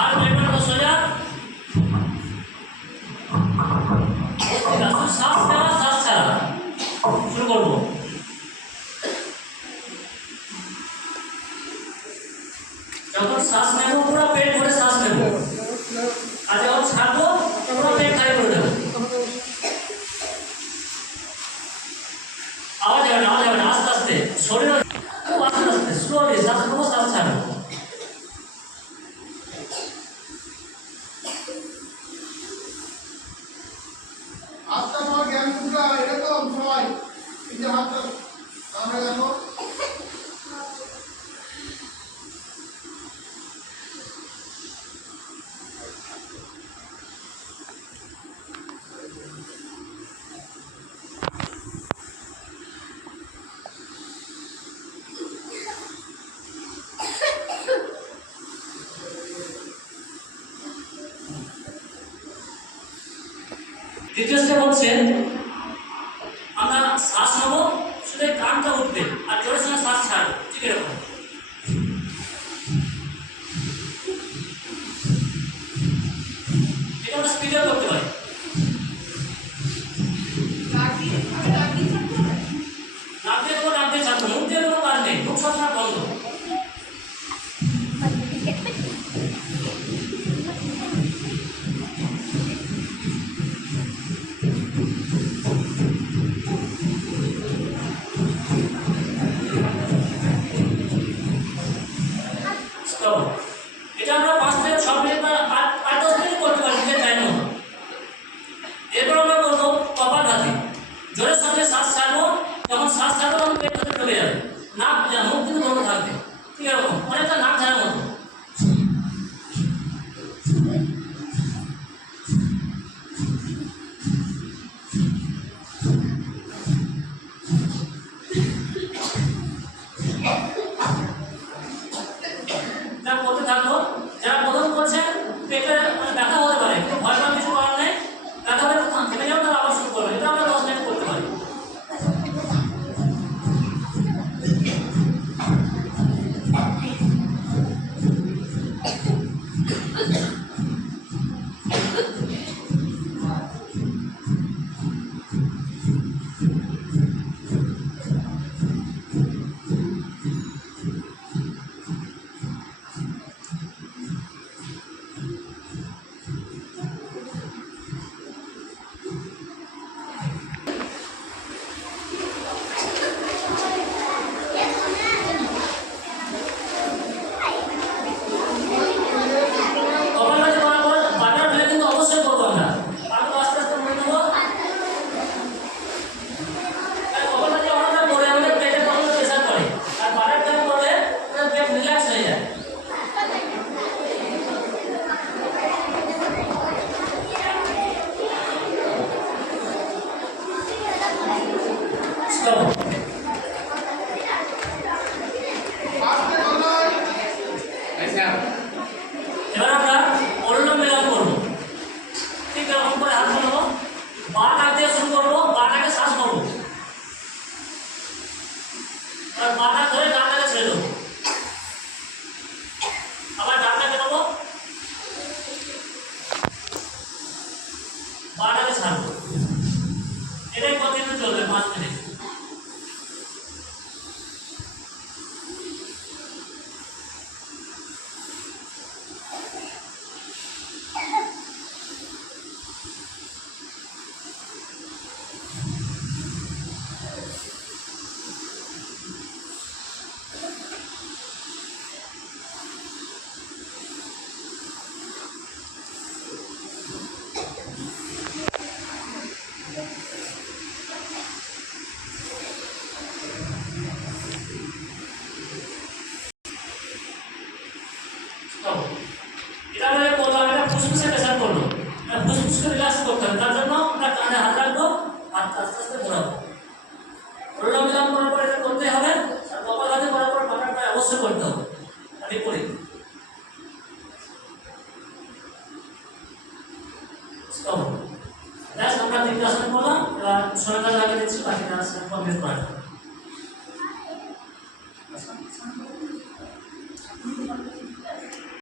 ঘাড় বের করে বসো সোজা। শ্বাস নেওয়া শ্বাস ছাড়া শুরু করবো। যখন শ্বাস নেব পুরো পেট ভরে শ্বাস নেব, আর যখন ছাড়বো পুরো পেট খালি করে দেবো। আওয়াজ হবে না, আস্তে আস্তে শরীর খুব আস্তে আস্তে স্লোলি শ্বাস নেবো, শ্বাস ছাড়বো। হাতটা তোমার জ্ঞান মুদ্রা এরকম সবাই, এই যে হাতটা আমরা দেখো দ্বিতীয় স্টেপ হচ্ছে আমরা শ্বাস নেবো, শুধু কানটা উঠবে আর জোরের সঙ্গে শ্বাস ছাড়বো, ঠিক এরকম। এটা আমরা স্পিডে করতে পারি। নাক দিয়ে কোনো নাক দিয়ে ছাড়বো, মুখ দিয়ে কোনো কাজ নেই, মুখ সবসময় বন্ধ। এটা আমরা 5 থেকে 6 মিনিট বা 8-10 মিনিট করতে পারি নিজের টাইম মতো। এরপর আমরা করবো কপালভাতি। জোরের সঙ্গে শ্বাস ছাড়বো, যখন শ্বাস ছাড়বো তখন পেট ভেতরে ঢুকে যাবে, নাক মুখ কিন্তু বন্ধ থাকবে, ঠিক এরকম অনেকটা নাক ঝাড়ার মতো। করতে থাকবো। যারা প্রথম করছেন পেটে ব্যথা হতে পারে, কিন্তু ভয় পাওয়ার কিছু কারণ নেই, ব্যথা হলে থেমে যাও, তারা আবার শুরু করবে। এটা আমরা 10 মিনিট করতে পারি। এবার আমরা অনুলোম বিলোম করবো, ঠিক এরকম করে হাত বানাবো, বা নাক দিয়ে শুরু করবো, বা নাকে শ্বাস করবো, আর বা নাক ধরে ডান নাকে ছেড়ে দেবো, আবার ডান নাকে নেবো, বা নাকে ছাড়বো। এটাই কন্টিনিউ চলবে 5 মিনিট। এটা আমরা করলাম, এটা ফুসফুসে প্রেসার করলো, ফুসফুসকে রিল্যাক্স করতে হবে। তার জন্য আমরা কানে হাত রাখবো, হাত আস্তে আস্তে ঘোরাবো। অনুলোম বিলোম করার পর এটা করতে হবে, আর কপালভাতি করার পর বাটারটা অবশ্যই করতে হবে। আমি করি আমরা 3টা আসন করলাম। এবার সময়টা লাগিয়ে দিচ্ছি, বাকিটা আসন কমপ্লিট করা।